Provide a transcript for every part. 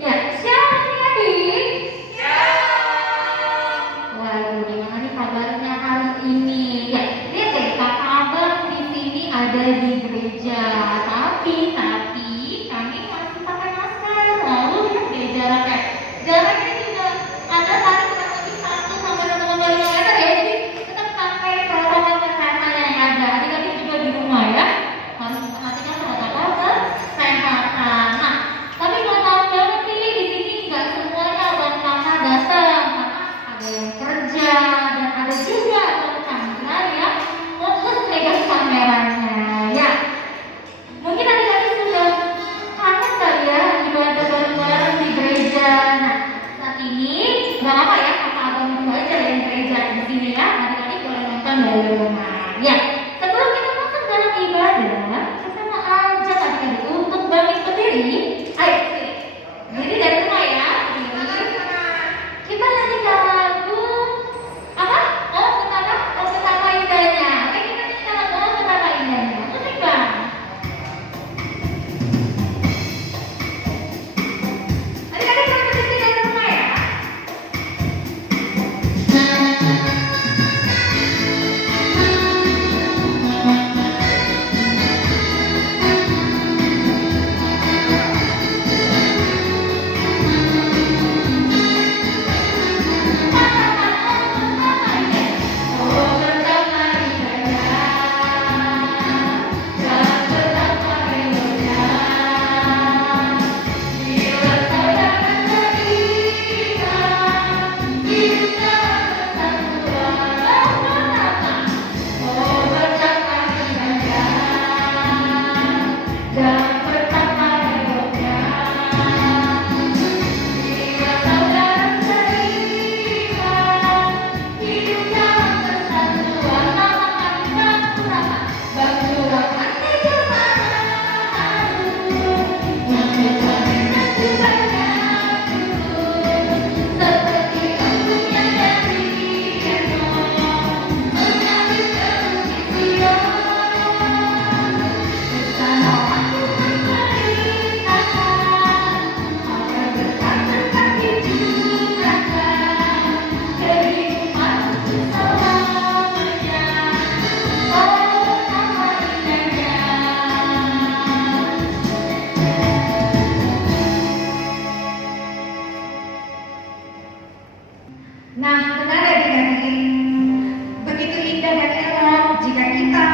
Ya, siapa nih adik? Ya. Waduh, gimana nih kabarnya hari ini? Ya, lihat deh, kakak abang di sini ada di gereja. Tapi kami masih pakai masker. Lalu lihat deh jaraknya juga ada tadi kurang lebih 1 sampai 1,5 meter ya. Jadi tetap pakai protokol kesehatan yang ada. Adik-adik juga di rumah ya harus memperhatikan protokol kesehatan. Nah, tapi mau tahu banget nih di sini nggak semuanya abang kakak datang karena ada yang kerja dan ada juga abang Chandra yang fokus megang kameranya. Ya, mungkin adik-adik sudah kangen kali ya ibadah bareng-bareng di gereja. Nah, saat ini nggak apa ya kakak abang itu aja yang gereja di sini ya. Adik-adik boleh nonton dari rumah. Ya, sebelum kita masuk dalam ibadah, kita mau ajak adik-adik untuk bangkit berdiri. Ayo, sini. Berdiri dari rumah ya. Kita nyanyikan lagu apa? Oh, betapa indahnya. Oke, kita nyanyikan lagu oh, betapa indahnya. Musik bang. Adik-adik boleh berdiri dari rumah ya. Nah, benar adik-adik, begitu indah dan elok jika kita,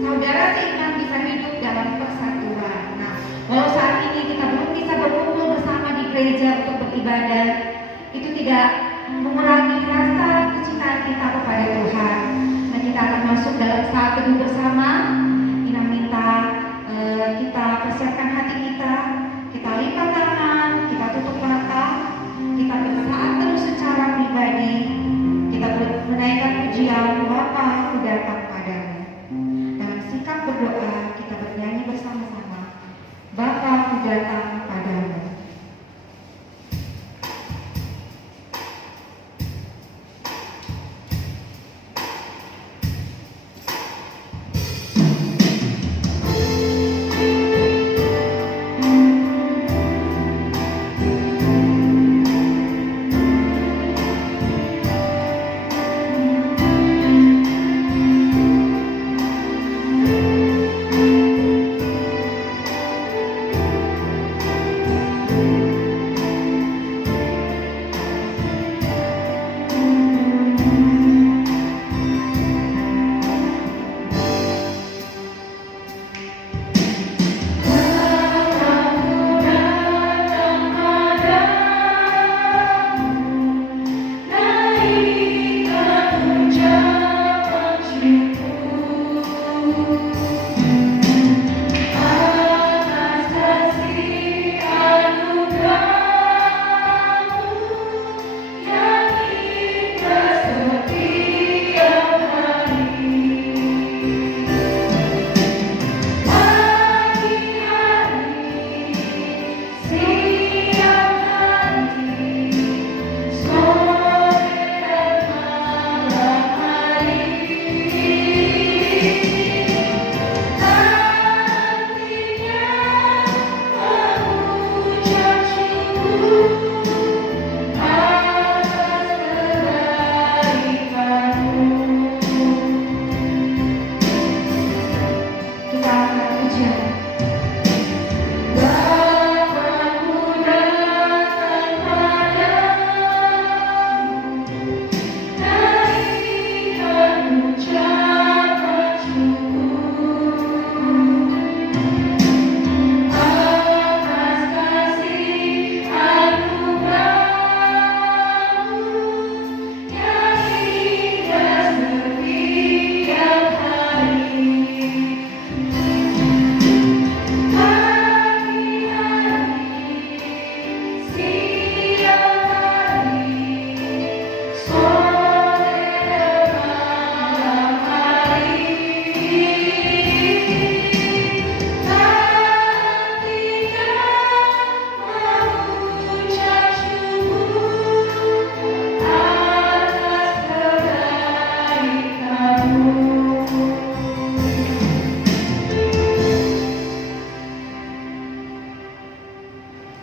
saudara seiman, bisa hidup dalam persatuan. Nah, walau saat ini kita belum bisa berkumpul bersama di gereja untuk beribadah, itu tidak mengurangi rasa kecintaan kita kepada Tuhan. Nah, kita akan masuk dalam saat teduh bersama. Ina minta kita persiapkan hati kita lipat tangan, kita tutup mata, kita bersaat terus secara pribadi, kita menaikkan pujian Bapa Ku datang padamu. Dalam sikap berdoa kita bernyanyi bersama-sama, Bapa Ku datang padamu.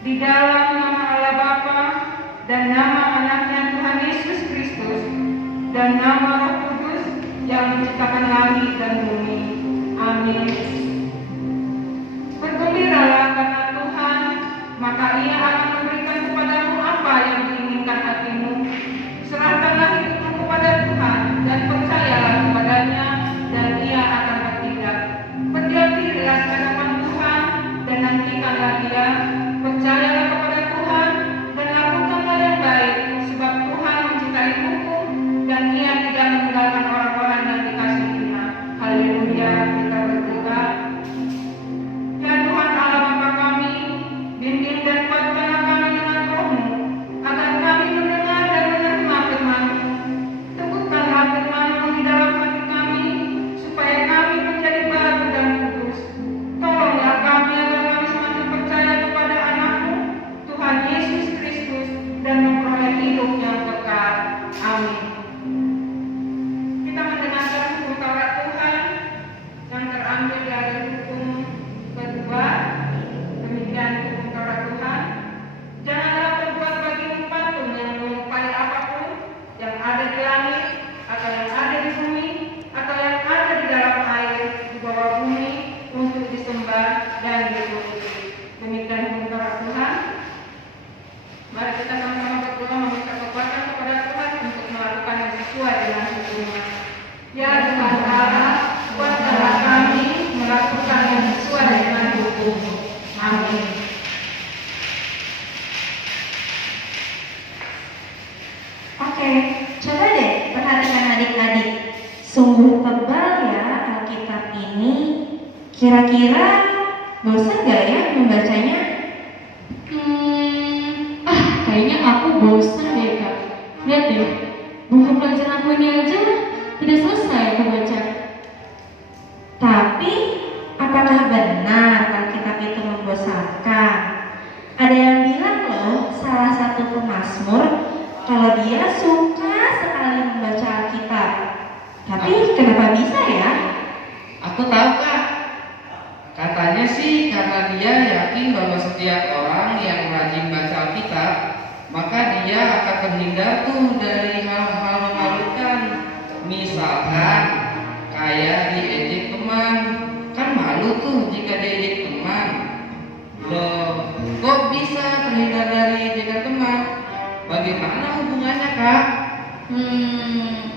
Di dalam nama Allah Bapa dan nama anaknya Tuhan Yesus Kristus dan nama Roh Kudus yang menciptakan langit dan bumi. Amin. Bergembiralah karena Tuhan, maka Ia akan memberikan kepadamu apa yang diinginkan hatimu. Serahkanlah hidupmu kepada Tuhan dan percayalah kepadanya, dan Ia akan bertindak. Berdiam dirilah di hadapan Tuhan dan nantikanlah Dia. Percayalah kepada Tuhan dan lakukanlah yang baik, sebab Tuhan mencintai hukum dan Ia tidak meninggalkan orang-orang yang dikasihinya. Haleluya. Kita berdoa. Ya Tuhan Allah Bapa kami, bimbing dan kuatkanlah kami dengan Roh-Mu, agar kami mendengar dan menerima firman-Mu. Teguhkanlah firman-Mu di dalam hati kami, supaya kami menjadi baru dan kudus. Tolonglah kami agar kami semakin percaya kepada Anak-Mu, Tuhan Yesus Kristus, dan memperoleh hidup yang kekal. Amin. Kita mendengarkan hukum Taurat Tuhan yang terambil dari hukum kedua. Demikian hukum Taurat Tuhan. Janganlah berbuat bagimu patung yang menyerupai apapun yang ada di langit, atau yang ada di bumi, atau yang ada di dalam air, di bawah bumi, untuk disembah dan diikuti. Demikian hukum Taurat Tuhan. Mari kita sama-sama berdoa meminta kekuatan kepada Tuhan untuk melakukan yang sesuai dengan hukum-Nya. Ya Tuhan Allah, kuatkanlah kami melakukan yang sesuai dengan hukum-Mu. Amin. Oke, coba deh perhatikan adik-adik. Sungguh tebal ya Alkitab ini. Kira-kira bosan gak ya membacanya? Kayaknya aku bosan deh Kak. Lihat deh, buku pelajaran aku ini aja tidak selesai aku baca. Tapi apakah benar Alkitab itu membosankan? Ada yang bilang loh, salah satu pemazmur kalau dia suka sekali membaca Alkitab. Tapi kenapa bisa ya? Aku tahu Kak. Katanya sih karena dia yakin bahwa setiap orang yang rajin baca Alkitab, maka dia akan terhindar tuh dari hal-hal memalukan. Misalkan kayak diejek teman, kan malu tuh jika diejek teman. Loh, kok bisa terhindar dari ejekan teman? Bagaimana hubungannya Kak?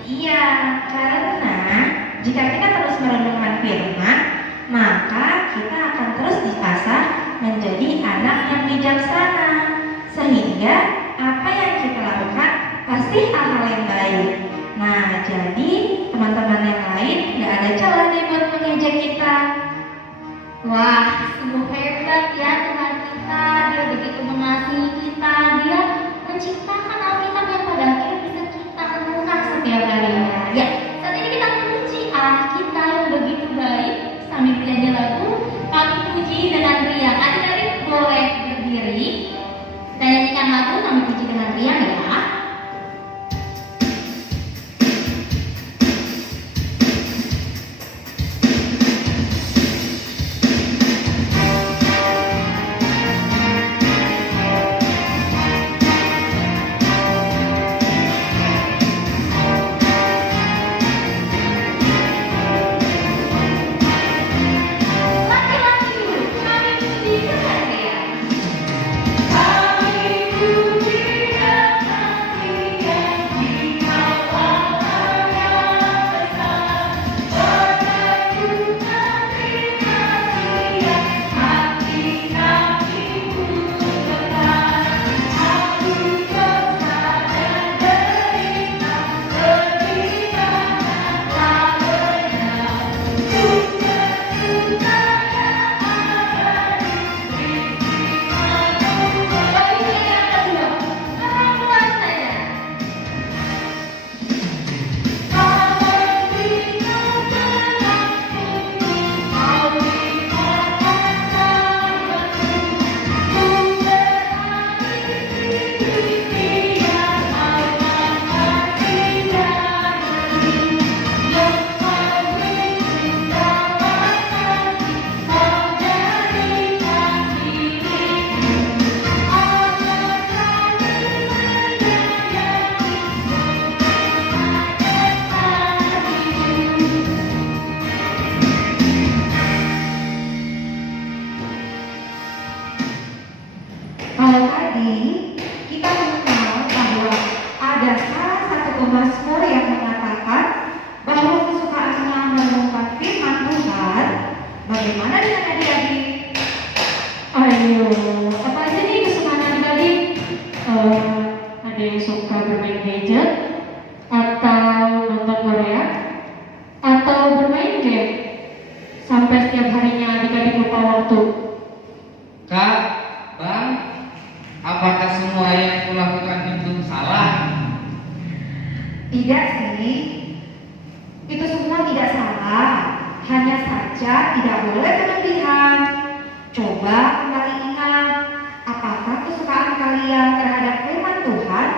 Iya, karena jika kita terus merenungkan firman, maka kita akan terus diasah menjadi anak yang bijaksana, sehingga apa yang kita lakukan pasti hal-hal yang baik. Nah, jadi teman-teman yang lain nggak ada celah deh buat mengejek kita. Wah, sungguh hebat ya Tuhan kita. Dia begitu mengasihi kita. Dia menciptakan Alkitab yang pada akhirnya bisa kita renungkan setiap harinya. Ya, saat ini kita memuji Allah kita yang begitu baik. Sambil belajar lagu, kami puji dengan riang. Adik-adik boleh berdiri. Saya nyanyikan lagu, kami puji dengan riang ya. Kalau tadi kita mengenal bahwa ada salah satu pemazmur yang mengatakan bahwa kesukaannya merenungkan firman Tuhan. Bagaimana dengan adik-adik? Ayo, apa aja nih kesukaan adik-adik? Ada yang suka bermain gadget, atau nonton Korea, atau bermain game, sampai setiap harinya adik-adik lupa waktu. Kak, Bang, apakah semua yang kulakukan itu salah? Tidak sih, itu semua tidak salah. Hanya saja tidak boleh berlebihan. Coba kembali ingat, apakah kesukaan kalian terhadap firman Tuhan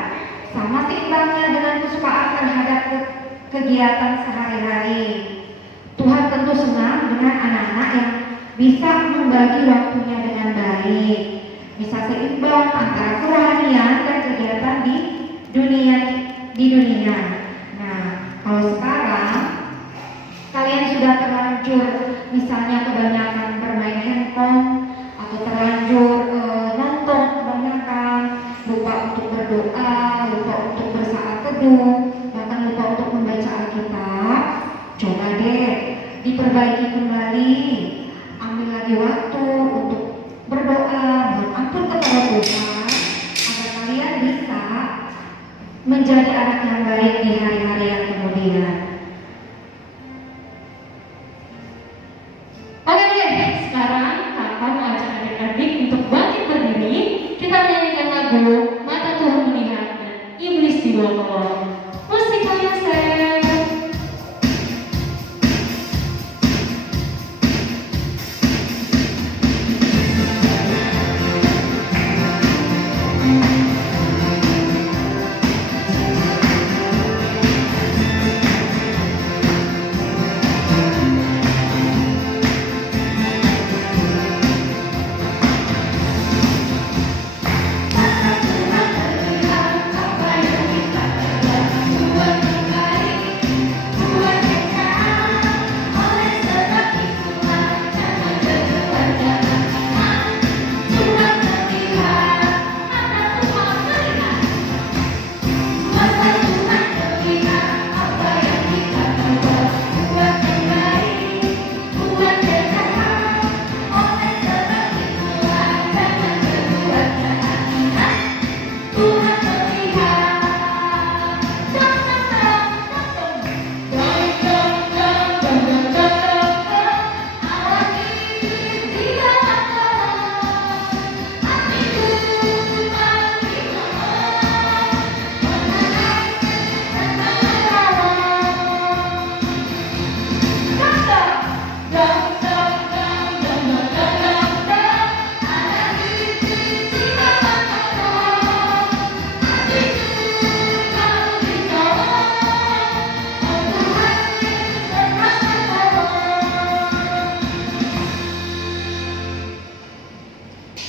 sama seimbangnya dengan kesukaan terhadap kegiatan sehari-hari? Tuhan tentu senang dengan anak-anak yang bisa membagi waktunya dengan baik, bisa seimbang antara kerohanian dan kegiatan di dunia. Nah, kalau sekarang kalian sudah terlanjur misalnya kebanyakan bermain handphone atau terlanjur nonton kebanyakan, lupa untuk berdoa, lupa untuk bersaat teduh, bahkan lupa untuk membaca Alkitab. Coba deh diperbaiki kembali, ambil lagi waktu untuk berdoa, mohon ampun kepada Tuhan agar kalian bisa menjadi anak yang baik di hari-hari yang kemudian. Oke deh, sekarang kakak mau ajak adik-adik untuk bangkit berdiri. Kita menyanyikan lagu Mata Tuhan Melihat dan Iblis di Bawah Kolong. Musik konser.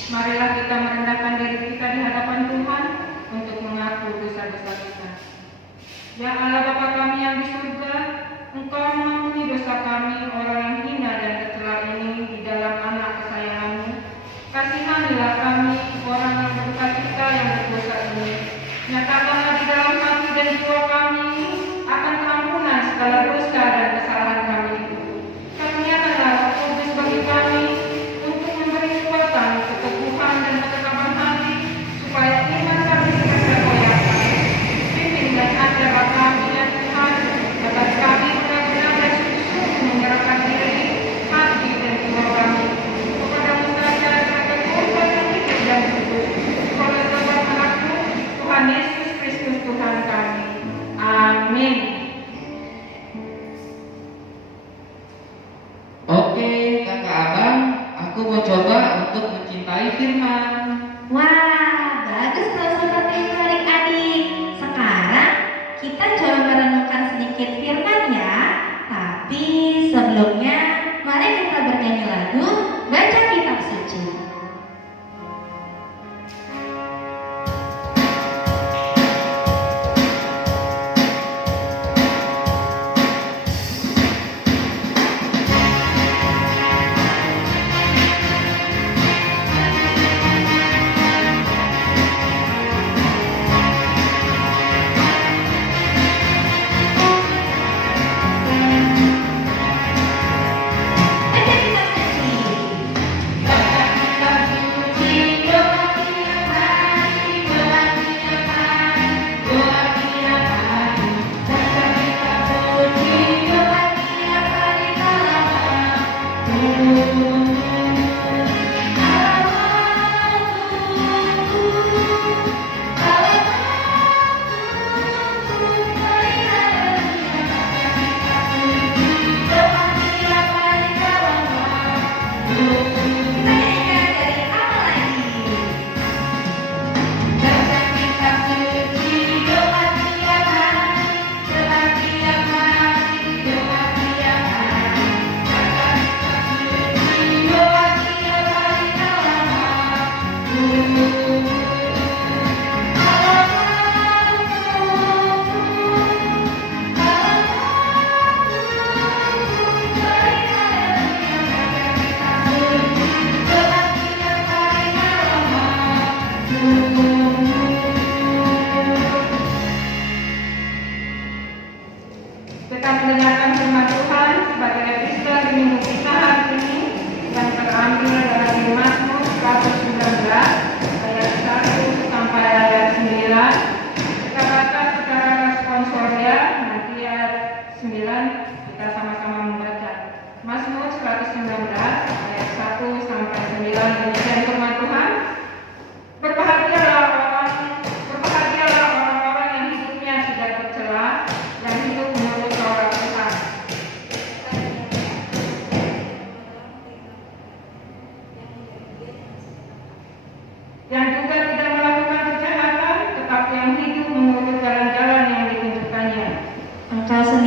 Marilah kita merendahkan diri kita di hadapan Tuhan untuk mengaku dosa-dosa kita. Ya Allah Bapa kami yang di surga, Engkau mengampuni dosa kami orang yang hina dan tercela ini di dalam anak kesayangan-Mu. Kasihanilah kami orang yang berduka cita yang berdosa ini. Nyatakanlah di dalam hati dan jiwa kami akan keampunan segala dosa dan kesalahan kami itu. Karuniakanlah Roh Kudus bagi kami untuk memberi kekuatan, keteguhan dan ketetapan hati supaya iman kami tidak tergoyahkan. Pimpin dan ajar kami ya Tuhan, agar kami benar-benar dan sungguh-sungguh menyerahkan diri, hati dan jiwa kami kepada-Mu saja sebagai korban yang hidup dan kudus. Oleh sebab anakmu Tuhan Yesus Kristus Tuhan kami. Amin. Oke, kakak abang, aku mau coba untuk mencintai firman. Wah, bagus loh seperti itu adik-adik. Sekarang kita coba merenungkan sedikit firman ya. Tapi sebelumnya, mari kita bernyanyi lagu Baca Kitab Suci.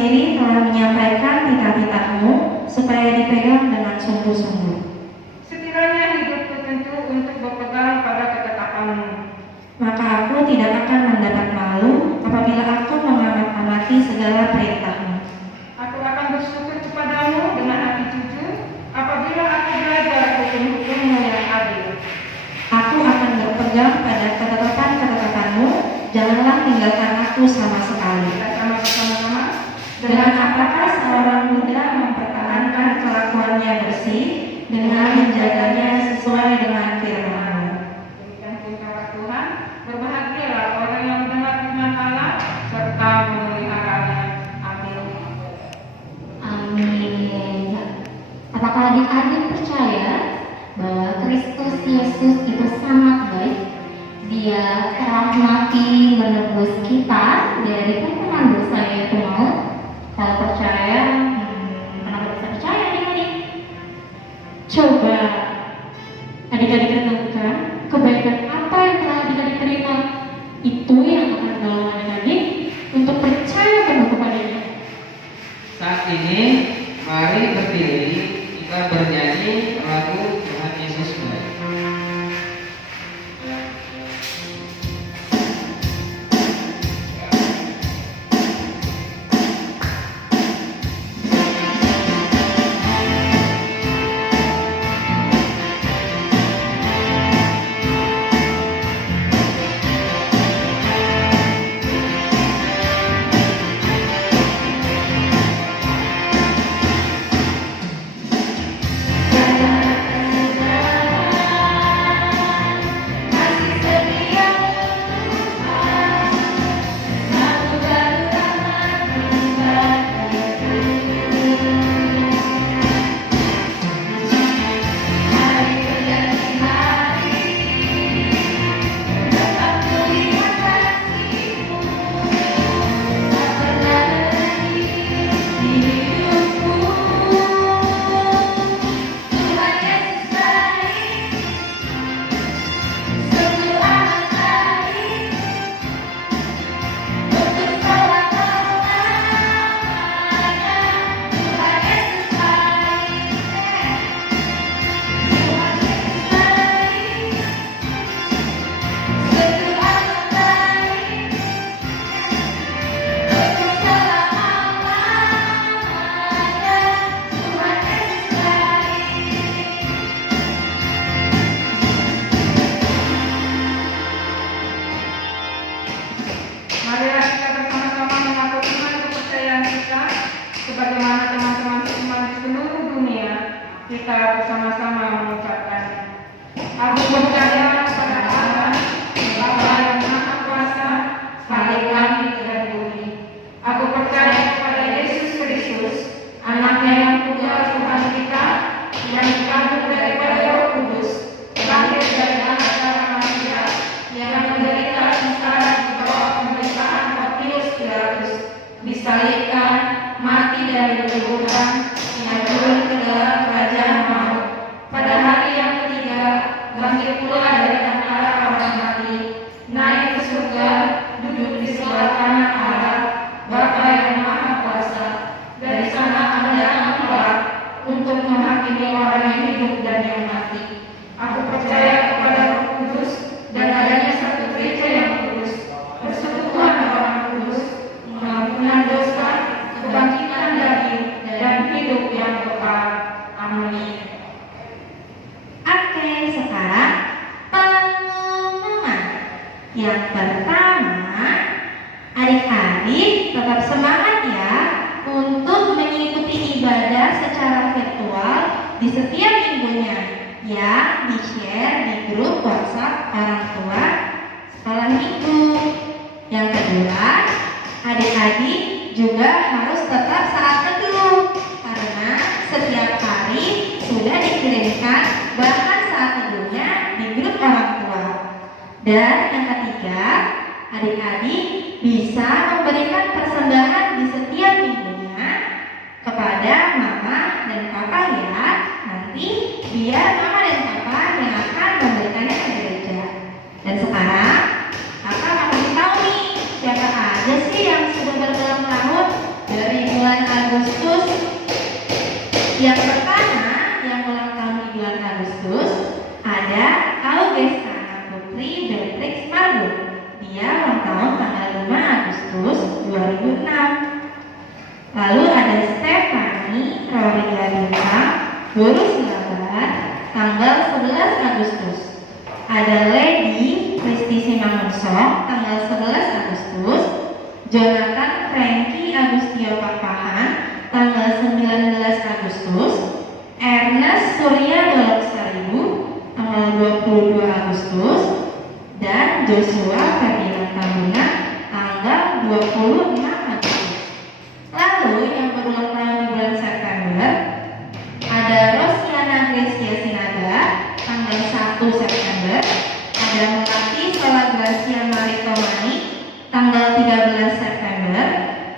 sendiri telah menyampaikan titah-titahmu supaya dipegang dengan sungguh-sungguh. Sekiranya hidupku tentu untuk berpegang pada ketetapanmu. Maka aku tidak akan mendapat malu apabila aku mengamati segala perintahmu. Aku akan bersyukur kepadamu dengan hati jujur apabila aku belajar hukum-hukummu yang adil. Aku akan berpegang pada ketetapan-ketetapanmu, janganlah tinggalkan aku sama sekali. Kita sama-sama. Dengan apakah seorang muda mempertahankan kelakuannya bersih dengan menjaganya sesuai dengan firman-Mu. Demikian perintah Tuhan. Berbahagialah orang yang mendengar firman Allah serta memeliharanya. Amin. Amin. Apakah adik-adik percaya bahwa Kristus Yesus itu sangat baik? Dia telah mati menebus kita dari hukuman dosa yaitu maut. Kalau percaya, kenapa bisa percaya adik-adik? Coba adik-adik renungkan kebaikan apa yang telah adik-adik terima. Itu yang akan mendorong adik-adik untuk percaya penuh kepadanya. Saat ini, mari berdiri, kita bernyanyi lagu Tuhan Yesus baik. Marilah kita bersama-sama mengatur iman kepercayaan kita sebagaimana teman-teman seiman di seluruh dunia. Kita bersama-sama mengucapkan, aku percaya kepada Allah, Bapa yang Maha Kuasa, Khalik langit dan bumi. Aku percaya kepada Yesus Kristus, Anaknya yang tunggal Tuhan kita, yang dikandung daripada Roh Kudus, lahir dari anak darah manusia, yang menderita sengsara di bawah pemerintahan Pontius Pilatus, disalibkan, mati dan dikuburkan, yang turun ke dalam kerajaan maut. Pada hari yang ketiga, bangkit pula dari antara orang mati, naik ke surga, duduk di sebelah kanan Allah, Bapa yang Maha Kuasa. Dari sana akan datang kelak untuk menghakimi orang yang hidup dan yang mati. Aku percaya kepada Roh Kudus dan adanya satu gereja yang kudus, persekutuan orang kudus, pengampunan dosa, kebangkitan daging, dan hidup yang kekal. Amin. Oke, sekarang pengumuman. Yang pertama, adik-adik tetap semangat ya untuk mengikuti ibadah secara virtual di setiap minggunya yang di-share di grup WhatsApp orang tua sekolah minggu. Yang kedua, adik-adik juga harus tetap saat teduh karena setiap hari sudah dikirimkan bahan saat teduhnya di grup orang tua. Dan yang ketiga, adik-adik bisa memberikan persembahan di setiap minggunya kepada mama dan papa ya. Nanti biar mama dan papa yang akan memberikannya ke gereja. Dan sekarang kakak mau tahu nih siapa aja sih yang sudah bertahun-tahun dari Agustus. Ada Lady Kristi Simangunsorg tanggal 11 Agustus, Jonathan Frankie Agustio Papahan tanggal 19 Agustus, Ernest Surya Dolok Saribu tanggal 22 Agustus, dan Joshua Ferdinand Tambuna tanggal 26 Agustus. Lalu yang berulang tahun di bulan September ada Rosiana Gracia Sinaga tanggal 1 September, ada Melati Sola Gracia Maritomani tanggal 13 September,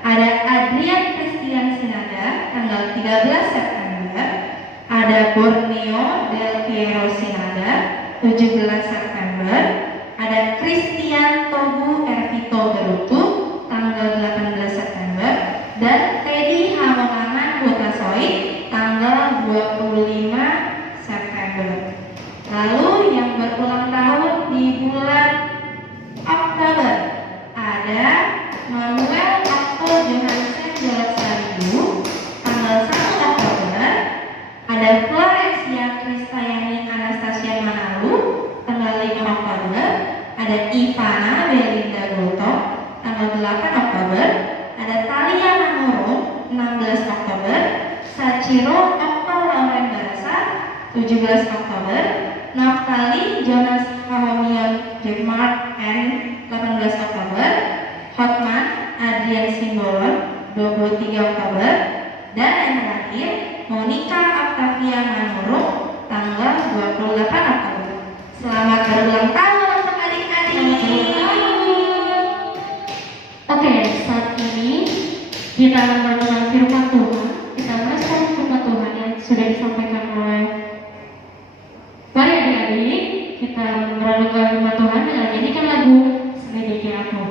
ada Adrian Christian Sinaga tanggal 13 September, ada Borneo Del Piero Sinaga 17 September, ada Christian Togu Ervito Berutu tanggal 18 September, dan Teddy Hamongaman Hutasoi tanggal 25 September. Lalu yang berulang tahun di bulan Oktober ada Manuel Otto Johansen Dolok Saribu tanggal 1 Oktober, ada Florencia Kristayani Anastasia Manalu tanggal 5 Oktober, ada Ivana Belinda Goto tanggal 8 Oktober, ada Talia Manurung 16 Oktober, Sachiro Okto Lauren Barasa 17 Oktober, Naftali Jonas Hahomion Jemark N 18 Oktober, Hotman Adrian Simbolon 23 Oktober, dan yang terakhir Monica Octavia Manurung tanggal 28 Oktober. Selamat berulang tahun untuk adik-adik. Oke, saat ini kita akan merenungkan firman Tuhan. Kita merespon firman Tuhan yang sudah disampaikan oleh. Mari adik-adik, kita merenungkan firman Tuhan dengan nyanyikan lagu Selidiki Aku.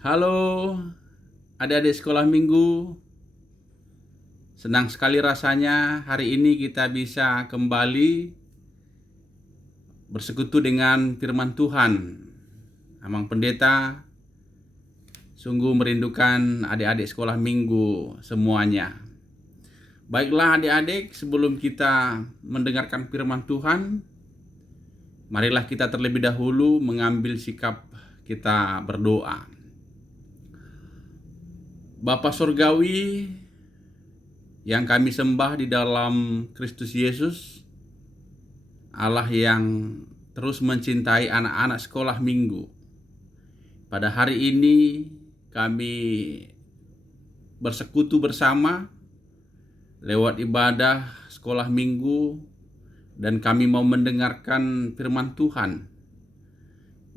Halo adik-adik sekolah minggu, senang sekali rasanya hari ini kita bisa kembali bersekutu dengan firman Tuhan. Amang Pendeta Sungguh merindukan adik-adik sekolah minggu semuanya. Baiklah adik-adik, sebelum kita mendengarkan firman Tuhan, marilah kita terlebih dahulu mengambil sikap kita berdoa. Bapa Surgawi yang kami sembah di dalam Kristus Yesus, Allah yang terus mencintai anak-anak sekolah minggu. Pada hari ini kami bersekutu bersama lewat ibadah sekolah minggu, dan kami mau mendengarkan firman Tuhan.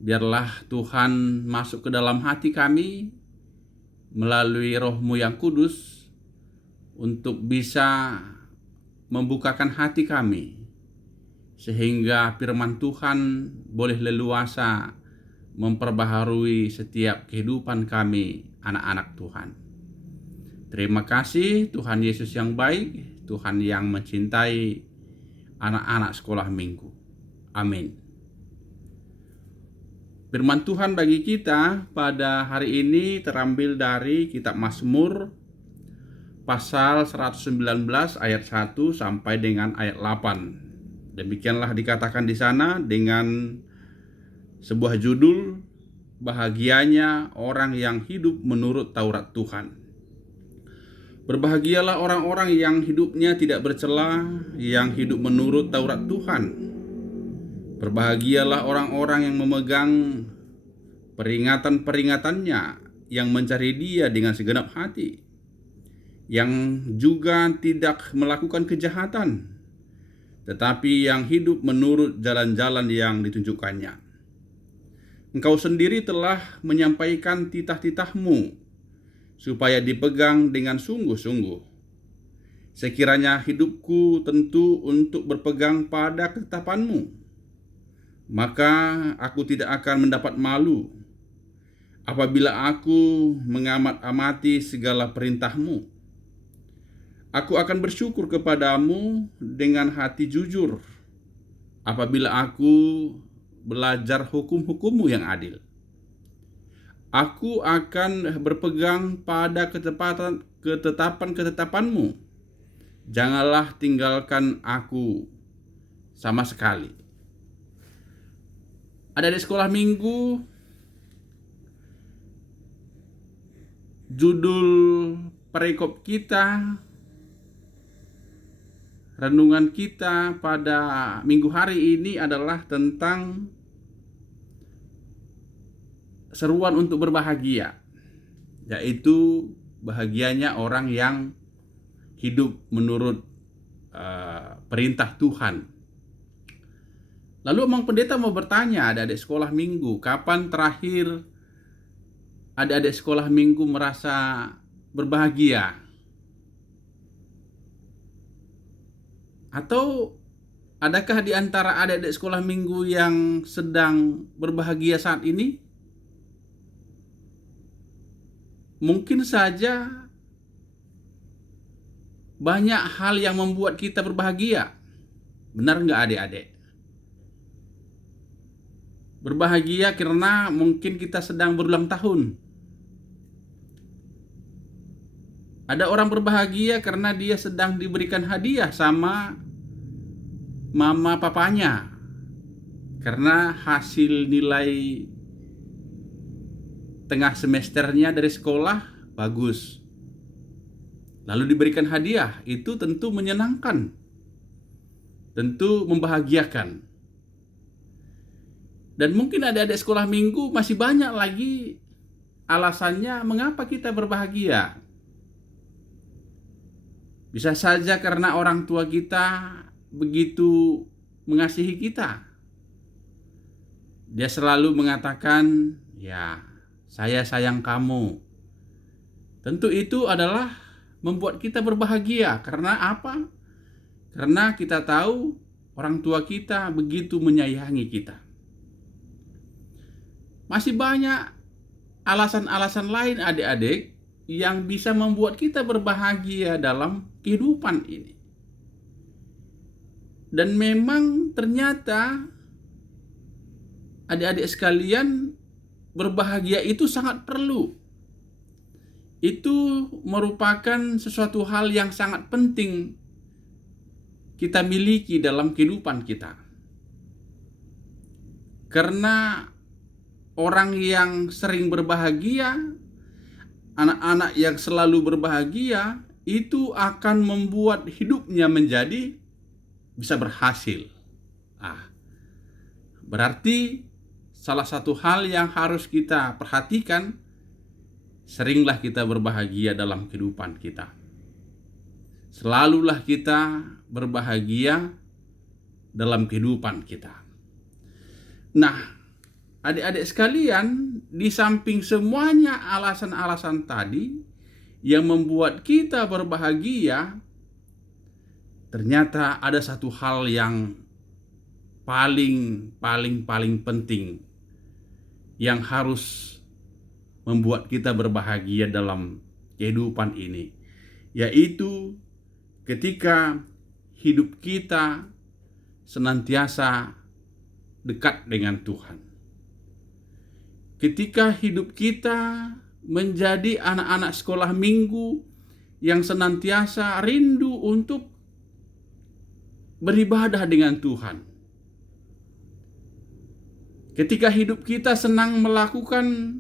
Biarlah Tuhan masuk ke dalam hati kami melalui Roh-Mu yang kudus untuk bisa membukakan hati kami, sehingga firman Tuhan boleh leluasa memperbaharui setiap kehidupan kami, anak-anak Tuhan. Terima kasih Tuhan Yesus yang baik, Tuhan yang mencintai anak-anak sekolah minggu. Amin. Firman Tuhan bagi kita pada hari ini terambil dari kitab Mazmur pasal 119 ayat 1 sampai dengan ayat 8. Demikianlah dikatakan di sana dengan sebuah judul, bahagianya orang yang hidup menurut Taurat Tuhan. Berbahagialah orang-orang yang hidupnya tidak bercela, yang hidup menurut Taurat Tuhan. Berbahagialah orang-orang yang memegang peringatan-peringatannya, yang mencari Dia dengan segenap hati, yang juga tidak melakukan kejahatan, tetapi yang hidup menurut jalan-jalan yang ditunjukkannya. Engkau sendiri telah menyampaikan titah-titah-Mu supaya dipegang dengan sungguh-sungguh. Sekiranya hidupku tentu untuk berpegang pada ketetapan-Mu, maka aku tidak akan mendapat malu apabila aku mengamat-amati segala perintah-Mu. Aku akan bersyukur kepadamu dengan hati jujur apabila aku belajar hukum-hukum-Mu yang adil. Aku akan berpegang pada ketetapan-ketetapan-Mu. Janganlah tinggalkan aku sama sekali. Ada di sekolah minggu, judul perikop kita, renungan kita pada minggu hari ini adalah tentang seruan untuk berbahagia, yaitu bahagianya orang yang hidup menurut perintah Tuhan. Lalu Emang Pendeta mau bertanya adik-adik sekolah minggu, kapan terakhir adik-adik sekolah minggu merasa berbahagia? Atau adakah di antara adik-adik sekolah minggu yang sedang berbahagia saat ini? Mungkin saja banyak hal yang membuat kita berbahagia. Benar nggak adik-adik? Berbahagia karena mungkin kita sedang berulang tahun. Ada orang berbahagia karena dia sedang diberikan hadiah sama mama papanya, karena hasil nilai tengah semesternya dari sekolah bagus, lalu diberikan hadiah. Itu tentu menyenangkan, tentu membahagiakan. Dan mungkin adik-adik sekolah minggu masih banyak lagi alasannya mengapa kita berbahagia. Bisa saja karena orang tua kita begitu mengasihi kita. Dia selalu mengatakan, ya, saya sayang kamu. Tentu itu adalah membuat kita berbahagia. Karena apa? Karena kita tahu orang tua kita begitu menyayangi kita. Masih banyak alasan-alasan lain adik-adik yang bisa membuat kita berbahagia dalam kehidupan ini. Dan memang ternyata adik-adik sekalian, berbahagia itu sangat perlu itu merupakan sesuatu hal yang sangat penting kita miliki dalam kehidupan kita. Karena orang yang sering berbahagia, anak-anak yang selalu berbahagia, itu akan membuat hidupnya menjadi bisa berhasil. Berarti salah satu hal yang harus kita perhatikan, seringlah kita berbahagia dalam kehidupan kita. Selalulah kita berbahagia dalam kehidupan kita. Nah, adik-adik sekalian, di samping semuanya alasan-alasan tadi yang membuat kita berbahagia, ternyata ada satu hal yang paling penting yang harus membuat kita berbahagia dalam kehidupan ini, yaitu ketika hidup kita senantiasa dekat dengan Tuhan. Ketika hidup kita menjadi anak-anak sekolah minggu yang senantiasa rindu untuk beribadah dengan Tuhan. Ketika hidup kita senang melakukan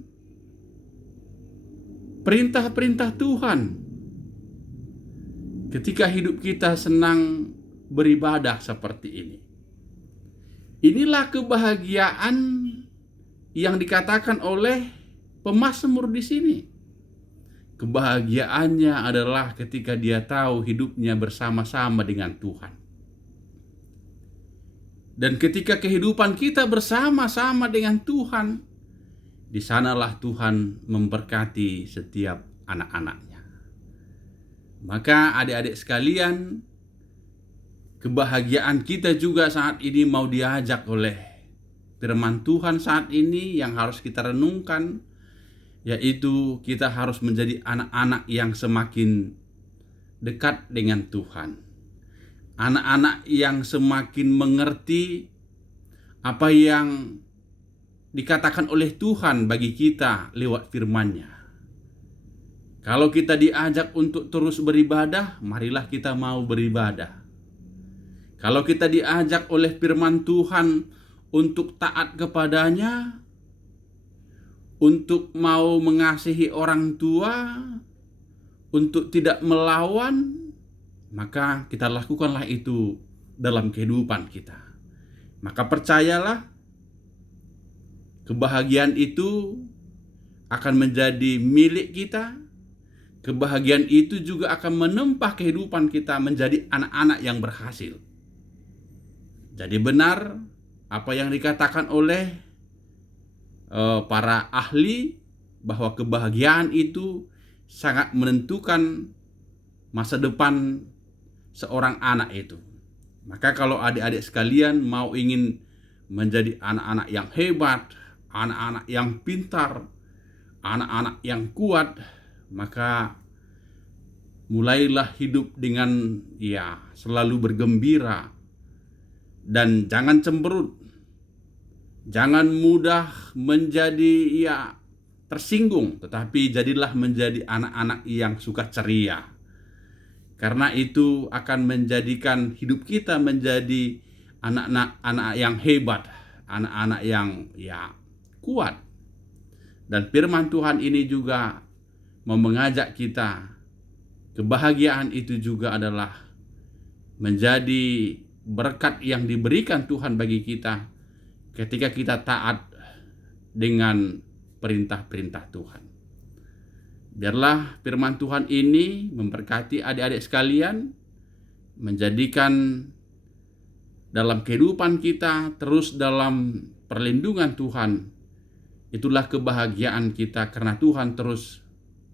perintah-perintah Tuhan. Ketika hidup kita senang beribadah seperti ini. Inilah kebahagiaan yang dikatakan oleh pemazmur di sini. Kebahagiaannya adalah ketika dia tahu hidupnya bersama-sama dengan Tuhan. Dan ketika kehidupan kita bersama-sama dengan Tuhan, di sanalah Tuhan memberkati setiap anak-anaknya. Maka adik-adik sekalian, kebahagiaan kita juga saat ini mau diajak oleh firman Tuhan saat ini yang harus kita renungkan, yaitu kita harus menjadi anak-anak yang semakin dekat dengan Tuhan. Anak-anak yang semakin mengerti apa yang dikatakan oleh Tuhan bagi kita lewat firman-Nya. Kalau kita diajak untuk terus beribadah, marilah kita mau beribadah. Kalau kita diajak oleh firman Tuhan untuk taat kepadanya, untuk mau mengasihi orang tua, untuk tidak melawan, maka kita lakukanlah itu dalam kehidupan kita. Maka percayalah, kebahagiaan itu akan menjadi milik kita. Kebahagiaan itu juga akan menempah kehidupan kita menjadi anak-anak yang berhasil. Jadi benar apa yang dikatakan oleh para ahli, bahwa kebahagiaan itu sangat menentukan masa depan seorang anak itu. Maka kalau adik-adik sekalian mau ingin menjadi anak-anak yang hebat, anak-anak yang pintar, anak-anak yang kuat, maka mulailah hidup dengan selalu bergembira dan jangan cemberut. Jangan mudah menjadi tersinggung, tetapi jadilah menjadi anak-anak yang suka ceria. Karena itu akan menjadikan hidup kita menjadi anak-anak yang hebat, anak-anak yang kuat. Dan firman Tuhan ini juga mau mengajak kita, kebahagiaan itu juga adalah menjadi berkat yang diberikan Tuhan bagi kita ketika kita taat dengan perintah-perintah Tuhan. Biarlah firman Tuhan ini memberkati adik-adik sekalian, menjadikan dalam kehidupan kita terus dalam perlindungan Tuhan. Itulah kebahagiaan kita karena Tuhan terus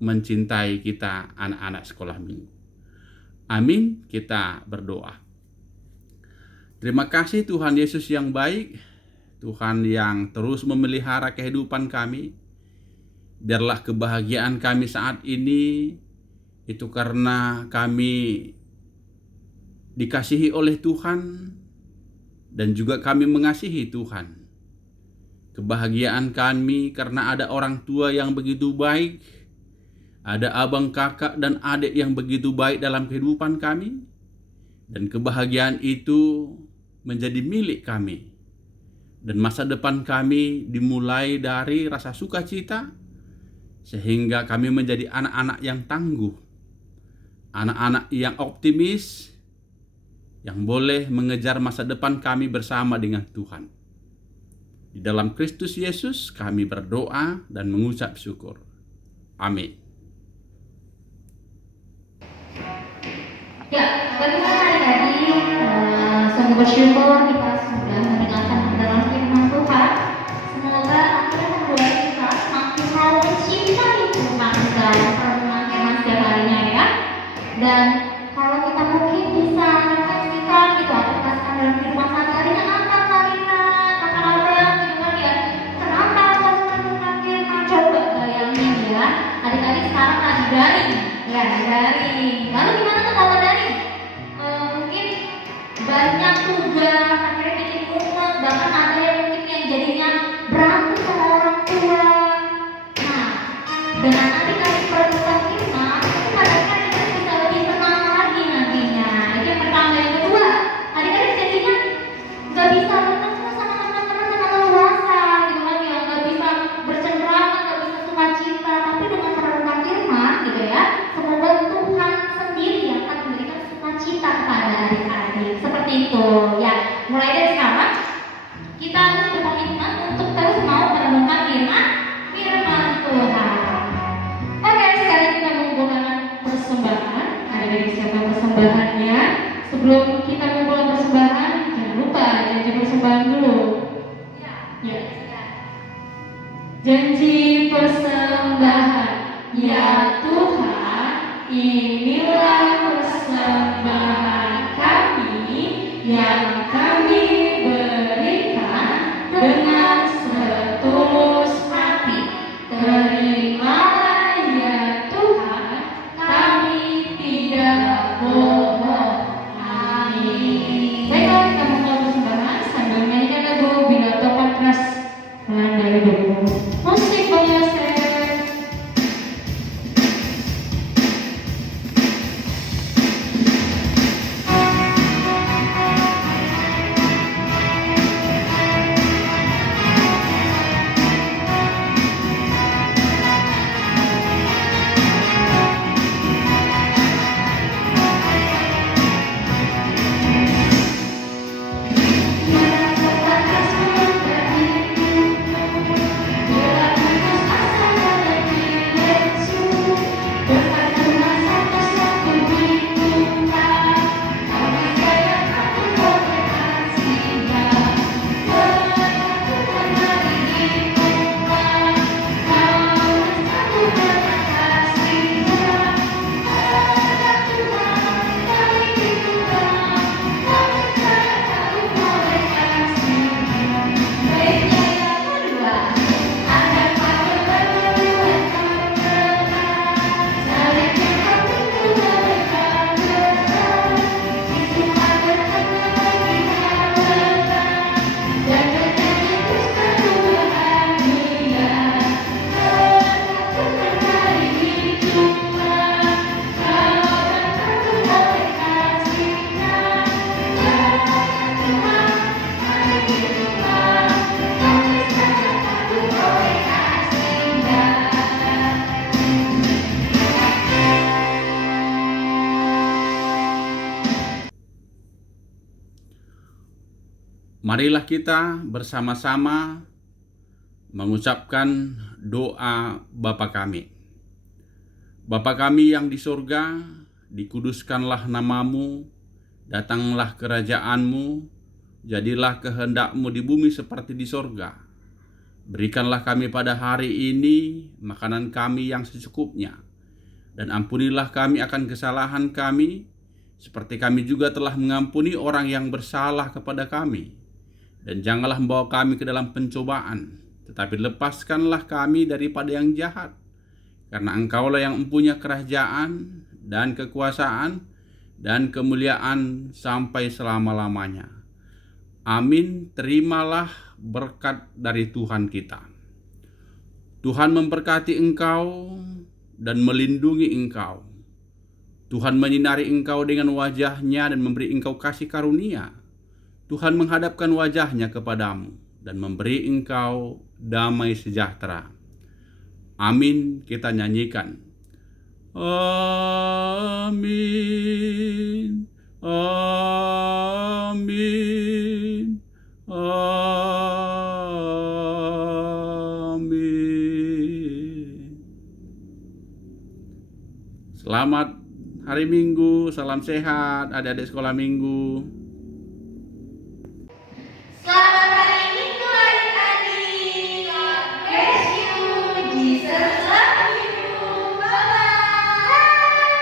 mencintai kita anak-anak sekolah minggu. Amin, kita berdoa. Terima kasih Tuhan Yesus yang baik, Tuhan yang terus memelihara kehidupan kami. Biarlah kebahagiaan kami saat ini itu karena kami dikasihi oleh Tuhan dan juga kami mengasihi Tuhan. Kebahagiaan kami karena ada orang tua yang begitu baik, Ada abang, kakak, dan adik yang begitu baik dalam kehidupan kami, dan kebahagiaan itu menjadi milik kami. Dan masa depan kami dimulai dari rasa sukacita, sehingga kami menjadi anak-anak yang tangguh, anak-anak yang optimis, yang boleh mengejar masa depan kami bersama dengan Tuhan. Di dalam Kristus Yesus kami berdoa dan mengucap syukur. Amin. Ya, bagaimana adik-adik? Sungguh bersyukur kita sudah mendengarkan kebenaran firman Tuhan. Semoga akhirnya membuat kita semakin mau mencintai Tuhan dan perenungan firman setiap harinya ya. Dan kalau kita mungkin bisa refleksikan gitu, aplikasikan dalam kehidupan sehari-harinya apa Karina, kata Abraham gitu kan ya. Kenapa harus merenungkan firman? Coba bayangin ya, adik-adik sekarang lagi daring, ya daring. Lalu gimana tuh kalau daring? Mungkin banyak tugas, akhirnya bikin mumet, bahkan ada yang mungkin yang jadinya berantem sama orang tua. Nah, dengan adik-adik perenungan firman, itu kadang-kadang adik-adik bisa lebih tenang lagi nantinya. Itu yang pertama. Yang kedua, adik-adik jadinya nggak bisa bertemu sama teman-teman sama leluasa gitu kan ya, nggak bisa bercengkrama, nggak bisa sukacita. Tapi dengan perenungan firman gitu ya, semoga Tuhan sendiri yang akan memberikan sukacita kepada adik-adik. Seperti itu ya. Mulai dari sekarang kita harus berkomitmen untuk terus mau merenungkan firman Tuhan. Oke, sekarang kita mengumpulkan persembahan. Adik-adik siapa persembahannya? Sebelum kita mengumpulkan persembahan, jangan lupa janji persembahan dulu. Ya. Janji persembahan. Ya Tuhan, inilah persembahan kami yang kami berikan dengan setulus hati. Terimalah ya Tuhan, kami tidak bohong. Amin. Baiklah, kita membawa persembahan sambil menyanyikan lagu Bila Topan Keras dari dulu. Musik Bang Yosef. Marilah kita bersama-sama mengucapkan doa Bapa kami. Bapa kami yang di surga, dikuduskanlah namamu, datanglah kerajaanmu, jadilah kehendakmu di bumi seperti di surga. Berikanlah kami pada hari ini makanan kami yang secukupnya, dan ampunilah kami akan kesalahan kami, seperti kami juga telah mengampuni orang yang bersalah kepada kami. Dan janganlah membawa kami ke dalam pencobaan, tetapi lepaskanlah kami daripada yang jahat. Karena Engkaulah yang mempunyai kerajaan dan kekuasaan dan kemuliaan sampai selama-lamanya. Amin. Terimalah berkat dari Tuhan kita. Tuhan memberkati engkau dan melindungi engkau. Tuhan menyinari engkau dengan wajah-Nya dan memberi engkau kasih karunia. Tuhan menghadapkan wajah-Nya kepadamu dan memberi engkau damai sejahtera. Amin, kita nyanyikan. Amin, amin, amin. Selamat hari Minggu, salam sehat adik-adik sekolah minggu.